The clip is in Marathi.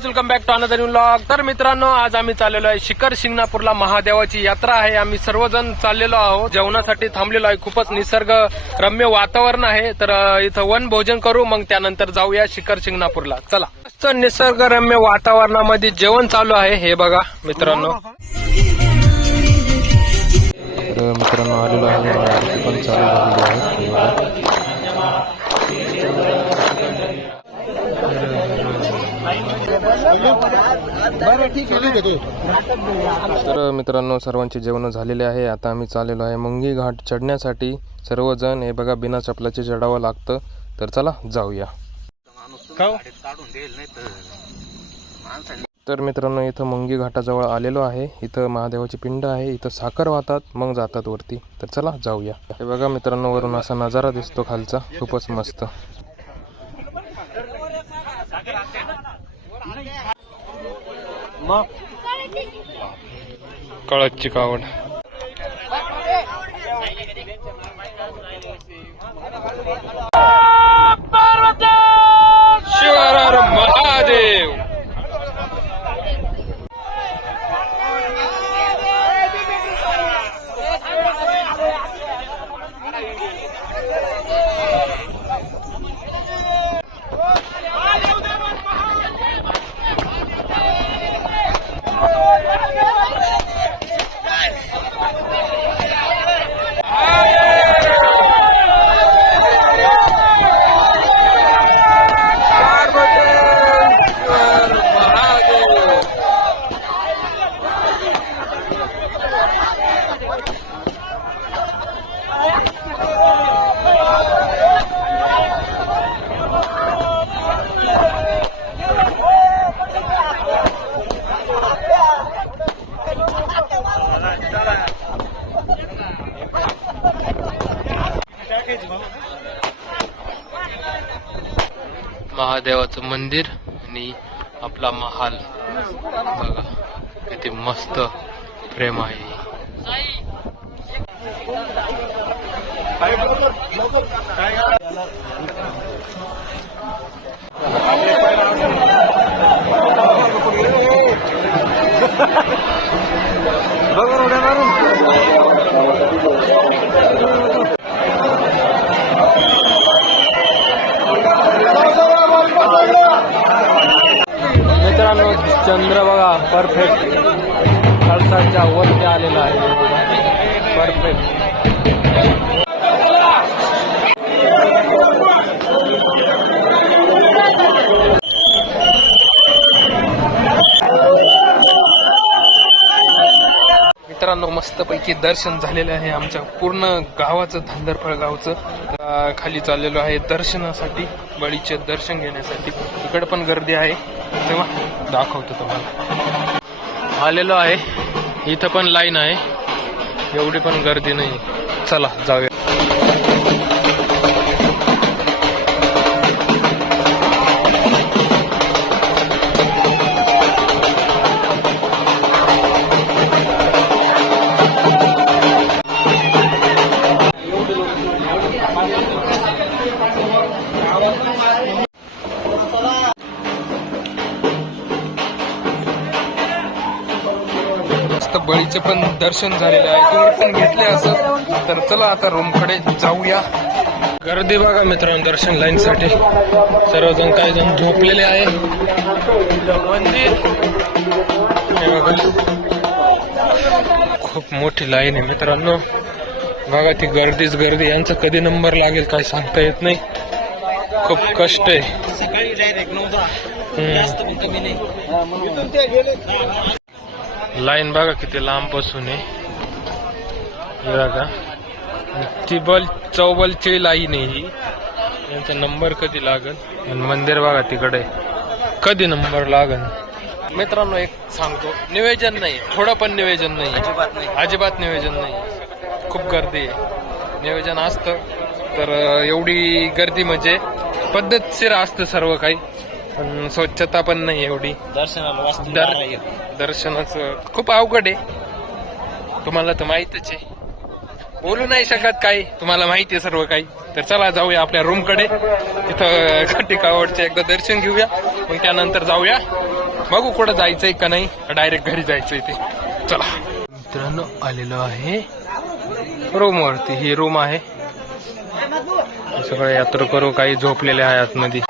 Guys, welcome back to another vlog. तर मित्रांनो, आज आम्ही चाललेलो आहे शिखर शिंगणापूरला। महादेवाची यात्रा आहे। आम्ही सर्वजण चाललेलो आहोत, जेवणासाठी थांबलेलो आहे। खूपच निसर्ग रम्य वातावरण आहे। तर इथं वन भोजन करू, मग त्यानंतर जाऊया शिखर शिंगणापूरला। चला, मस्त निसर्ग रम्य वातावरणामध्ये जेवण चालू आहे। हे बघा मित्रांनो, आलेलो आहे, आरती पण चालू झालेली आहे। तर मित्रांनो, सर्वांचे जेवण झालेले आहे। आता आम्ही चाललेलो आहे मुंगी घाट चढण्यासाठी सर्वजण। हे बघा, बिना चपलाचे चढावं लागतं। तर चला जाऊया। तर मित्रांनो, इथं मुंगी घाटाजवळ आलेलो आहे। इथं महादेवाची पिंड आहे। इथं साखर वाहतात, मग जातात वरती। तर चला जाऊया। हे बघा मित्रांनो, वरून असा नजारा दिसतो खालचा, खूपच मस्त। कळची कावड, शिवार महादेव। महादेवाचं मंदिर आणि आपला महाल बघा, किती मस्त प्रेम आहे। मित्रांनो, चंद्र बघा परफेक्ट कळसाच्या वरती आलेला आहे। परफेक्ट। मित्रांनो, मस्तपैकी दर्शन झालेलं आहे आमच्या पूर्ण गावाचं, धंदरफळ गावचं। खाली चाललेलो आहे दर्शनासाठी, बळीचे दर्शन घेण्यासाठी। इकडे पण गर्दी आहे, तेव्हा दाखवतो तुम्हाला। आलेलो आहे, इथं पण लाईन आहे, एवढी पण गर्दी नाही। चला जाऊया। बळीचे पण दर्शन झालेले आहे, तुम्ही पण घेतले असं। तर चला आता रूम कडे जाऊया। गर्दी बघा मित्रांनो, दर्शन लाईन साठी सर्वजण, काही जण झोपलेले आहे। मंदिर खूप मोठी लाईन आहे मित्रांनो, बघा ती गर्दीच गर्दी। यांचा कधी नंबर लागेल काय सांगता येत नाही, खूप कष्ट आहे। लाईन बघा किती लांब पासून आहे, हे बघा तिबल चौबलची लाईन आहे ही। यांचा नंबर कधी लागल, आणि मंदिर बघा तिकडे, कधी नंबर लागल। मित्रांनो, एक सांगतो, निवेदन नाही, थोडं पण निवेदन नाही, अजिबात निवेदन नाही। खूप गर्दी आहे। नियोजन असतं तर एवढी गर्दी म्हणजे पद्धतशीर असतं सर्व काही, पण स्वच्छता पण नाही एवढी। दर्शनाचं खूप अवघड आहे, तुम्हाला तर माहितच आहे, बोलू नाही शकत काही, तुम्हाला माहिती आहे सर्व काही। तर चला जाऊया आपल्या रूम कडे. तिथं खटिकावरचे एकदा दर्शन घेऊया, मग त्यानंतर जाऊया. बघू कुठं जायचंय का नाही, डायरेक्ट घरी जायचंय ते. चला मित्रांनो, आलेलो आहे रूम वरती. ही रूम आहे. सगळे यात्रेकरू काही झोपलेले आहे आतमध्ये.